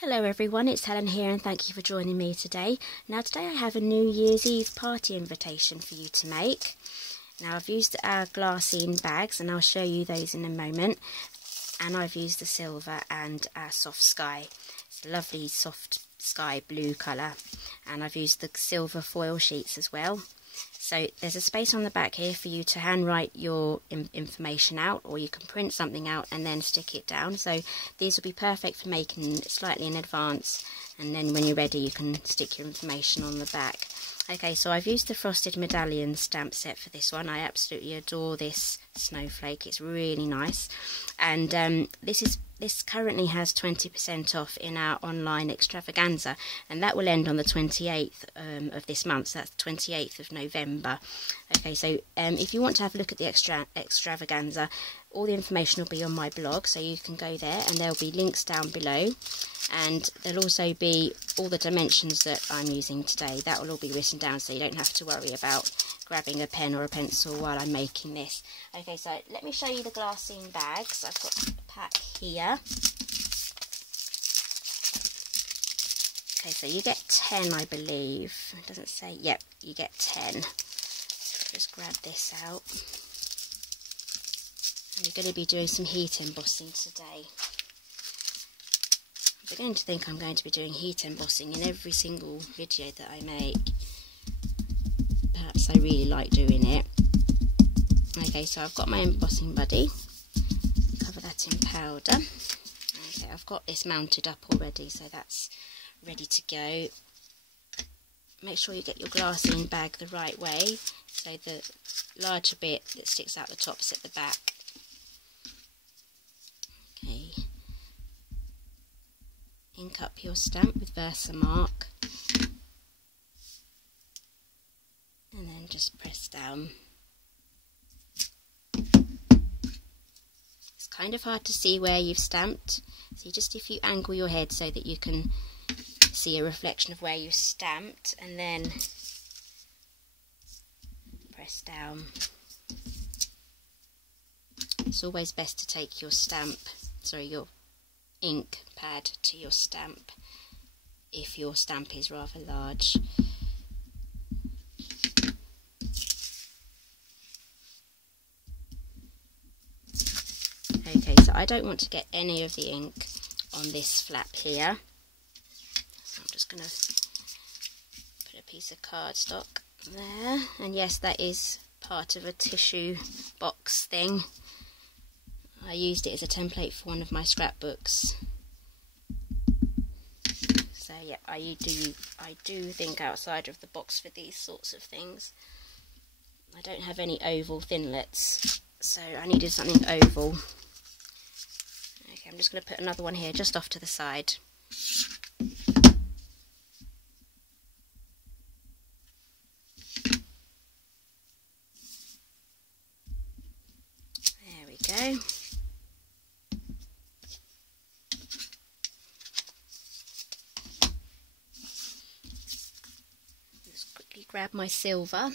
Hello everyone, it's Helen here and thank you for joining me today. Now today I have a New Year's Eve party invitation for you to make. Now I've used our glassine bags and I'll show you those in a moment. And I've used the silver and our soft sky. It's a lovely soft sky blue colour. And I've used the silver foil sheets as well. So there's a space on the back here for you to handwrite your information out, or you can print something out and then stick it down. So these will be perfect for making slightly in advance, and then when you're ready you can stick your information on the back. Okay, so I've used the Frosted Medallion stamp set for this one. I absolutely adore this Snowflake, it's really nice. And this currently has 20% off in our online extravaganza, and that will end on the 28th of this month, so that's the 28th of November. Okay, so if you want to have a look at the extravaganza, all the information will be on my blog, so you can go there and there'll be links down below, and there'll also be all the dimensions that I'm using today. That will all be written down so you don't have to worry about grabbing a pen or a pencil while I'm making this. Okay, so let me show you the glassine bags. I've got a pack here. Okay, so you get 10, I believe. It doesn't say, yep, you get 10. Just grab this out. And you're going to be doing some heat embossing today. I'm beginning to think I'm going to be doing heat embossing in every single video that I make. Perhaps I really like doing it. Okay, so I've got my embossing buddy. Cover that in powder. Okay, I've got this mounted up already, so that's ready to go. Make sure you get your glassine bag the right way, so the larger bit that sticks out the top is at the back. Okay. Ink up your stamp with Versamark. And then just press down. It's kind of hard to see where you've stamped, so if you angle your head so that you can see a reflection of where you stamped, and then press down. It's always best to take your your ink pad to your stamp if your stamp is rather large. Okay, so I don't want to get any of the ink on this flap here. So I'm just going to put a piece of cardstock there. And yes, that is part of a tissue box thing. I used it as a template for one of my scrapbooks. So yeah, I do think outside of the box for these sorts of things. I don't have any oval thinlets, so I needed something oval. Okay, I'm just going to put another one here just off to the side. There we go. Just quickly grab my silver.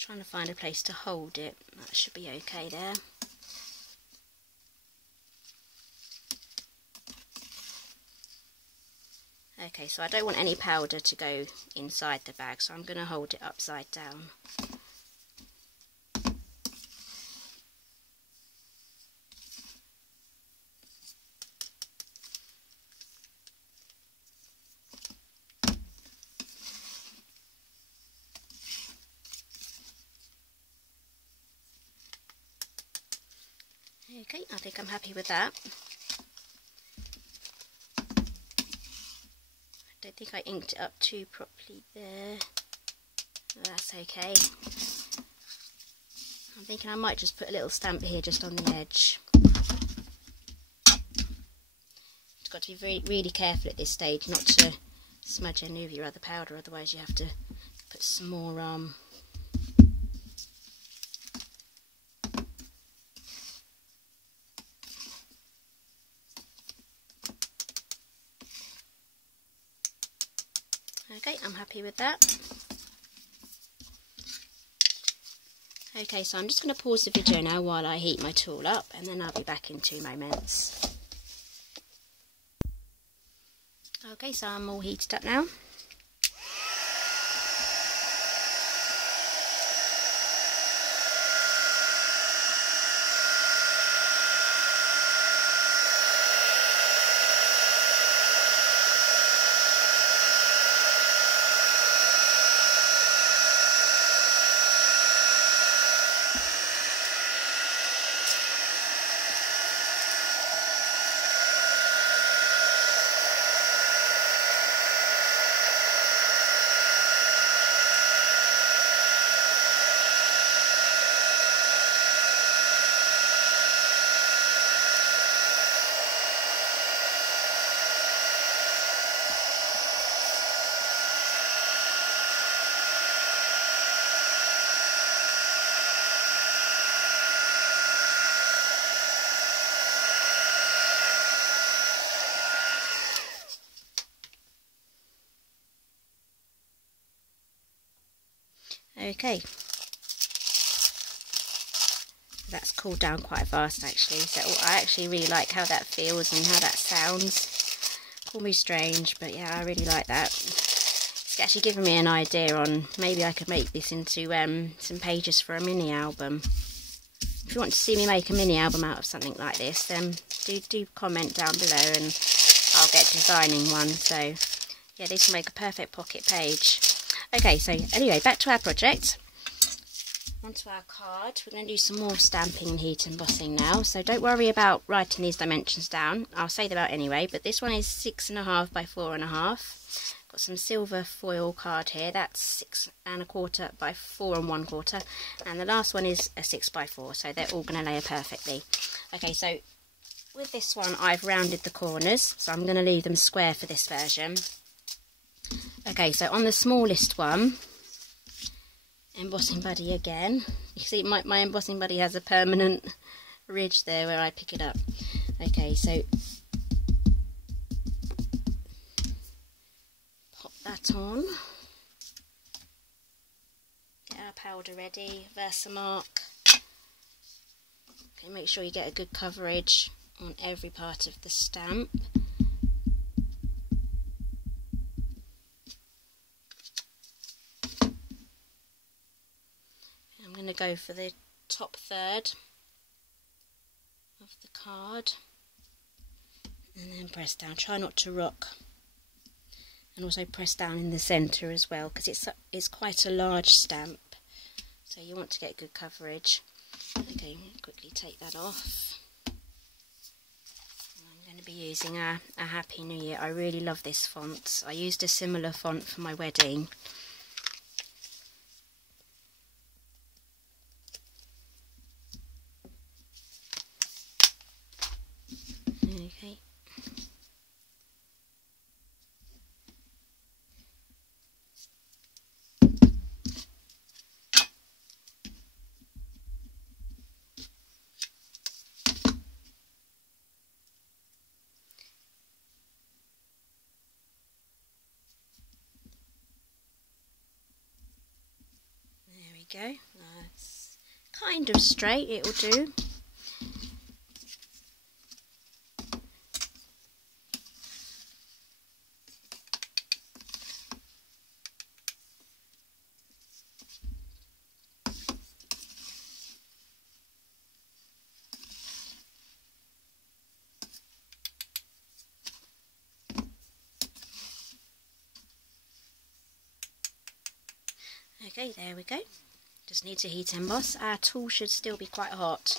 Trying to find a place to hold it. That should be okay there. Okay, so I don't want any powder to go inside the bag, so I'm going to hold it upside down. Okay, I think I'm happy with that. I don't think I inked it up too properly there. That's okay. I'm thinking I might just put a little stamp here just on the edge. You've got to be really careful at this stage not to smudge any of your other powder, otherwise you have to put some more Okay, I'm happy with that. Okay, so I'm just going to pause the video now while I heat my tool up, and then I'll be back in 2 moments. Okay, so I'm all heated up now. Okay, that's cooled down quite fast actually, so I actually really like how that feels and how that sounds. Call me strange, but yeah, I really like that. It's actually given me an idea on maybe I could make this into some pages for a mini album. If you want to see me make a mini album out of something like this, then do comment down below and I'll get designing one. So yeah, this will make a perfect pocket page. Okay, so anyway, back to our project. Onto our card. We're going to do some more stamping and heat embossing now. So don't worry about writing these dimensions down. I'll say them out anyway. But this one is 6.5 by 4.5. Got some silver foil card here. That's 6 1/4 by 4 1/4. And the last one is a 6 by 4. So they're all going to layer perfectly. Okay, so with this one, I've rounded the corners. So I'm going to leave them square for this version. Okay, so on the smallest one, embossing buddy again. You see my embossing buddy has a permanent ridge there where I pick it up. Okay, so pop that on. Get our powder ready, Versamark. Okay, make sure you get a good coverage on every part of the stamp. I'm going to go for the top third of the card and then press down. Try not to rock, and also press down in the centre as well, because it's quite a large stamp, so you want to get good coverage. Okay, quickly take that off. I'm going to be using a Happy New Year. I really love this font. I used a similar font for my wedding. Okay. There we go. It's kind of straight, it'll do. Okay, there we go. Just need to heat emboss. Our tool should still be quite hot.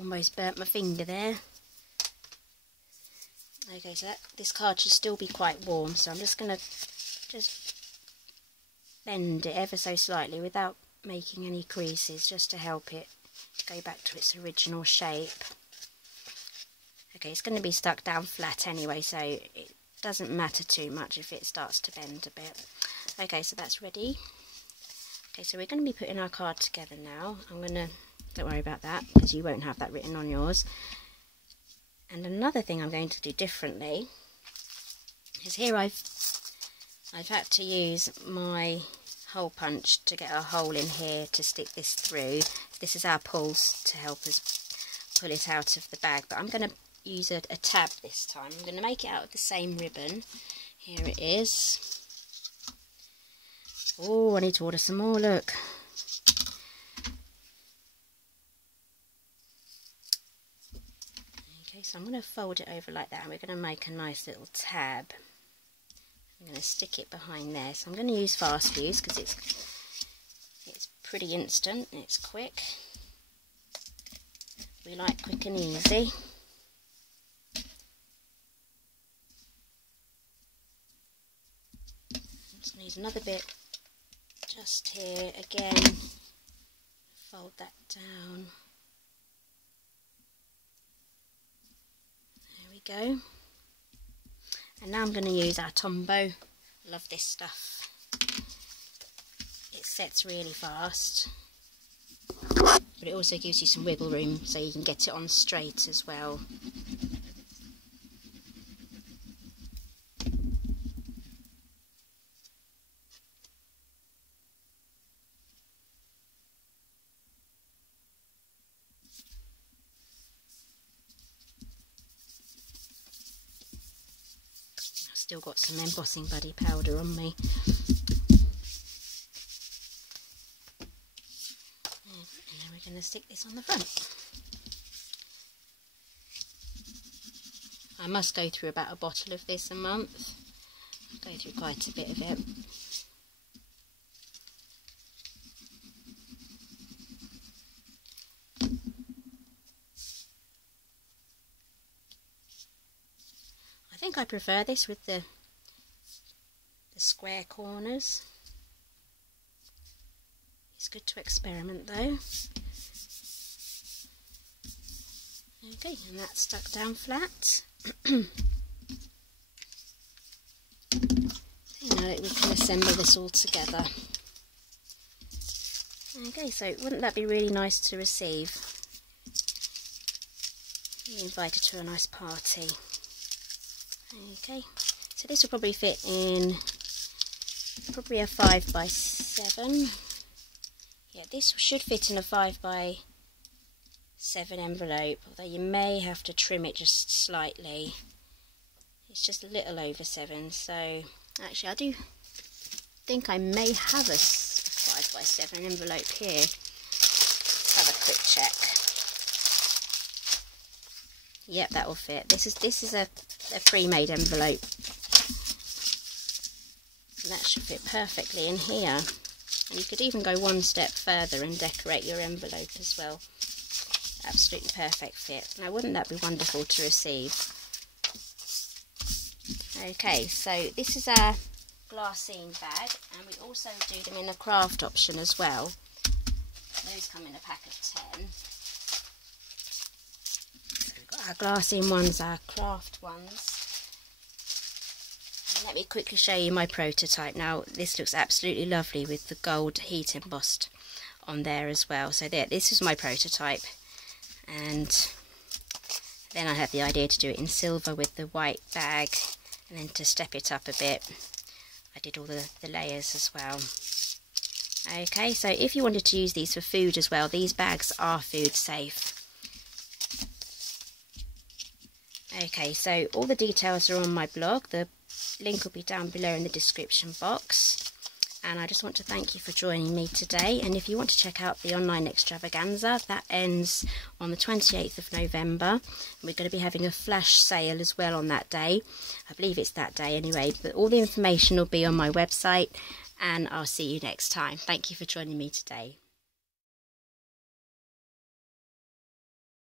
almost burnt my finger there. Okay, so this card should still be quite warm, so I'm just going to just bend it ever so slightly without making any creases, just to help it go back to its original shape. Okay, it's going to be stuck down flat anyway, so it doesn't matter too much if it starts to bend a bit. Okay, so that's ready. Okay, so we're going to be putting our card together now. Don't worry about that, because you won't have that written on yours. And another thing I'm going to do differently is here I've had to use my hole punch to get a hole in here to stick this through. This is our pulse to help us pull it out of the bag, but I'm going to use a tab this time. I'm going to make it out of the same ribbon. Here it is. Oh, I need to order some more, look. Okay, so I'm going to fold it over like that, and we're going to make a nice little tab. I'm going to stick it behind there. So I'm going to use fast fuse because it's pretty instant and it's quick. We like quick and easy. Just need another bit just here again. Fold that down. There we go. And now I'm going to use our Tombow. Love this stuff. It sets really fast, but it also gives you some wiggle room so you can get it on straight as well. Still got some embossing buddy powder on me. And we're going to stick this on the front. I must go through about a bottle of this a month. I'll go through quite a bit of it. I think I prefer this with the square corners. It's good to experiment though. Okay, and that's stuck down flat. So now that we can assemble this all together. Okay, so wouldn't that be really nice to receive? Be invited to a nice party. Okay, so this will probably fit in probably a 5x7. Yeah, this should fit in a 5x7 envelope, although you may have to trim it just slightly. It's just a little over 7, so actually I do think I may have a 5x7 envelope here. Let's have a quick check. Yep, that will fit. This is a pre-made envelope. And that should fit perfectly in here. And you could even go one step further and decorate your envelope as well. Absolutely perfect fit. Now wouldn't that be wonderful to receive? Okay, so this is our glassine bag, and we also do them in a craft option as well. Those come in a pack of 10. Our glassine ones, our craft ones. And let me quickly show you my prototype. Now this looks absolutely lovely with the gold heat embossed on there as well. So there, this is my prototype, and then I had the idea to do it in silver with the white bag, and then to step it up a bit I did all the layers as well. Okay, so if you wanted to use these for food as well, these bags are food safe. Okay, so all the details are on my blog. The link will be down below in the description box. And I just want to thank you for joining me today. And if you want to check out the online extravaganza, that ends on the 28th of November. We're going to be having a flash sale as well on that day. I believe it's that day anyway. But all the information will be on my website. And I'll see you next time. Thank you for joining me today.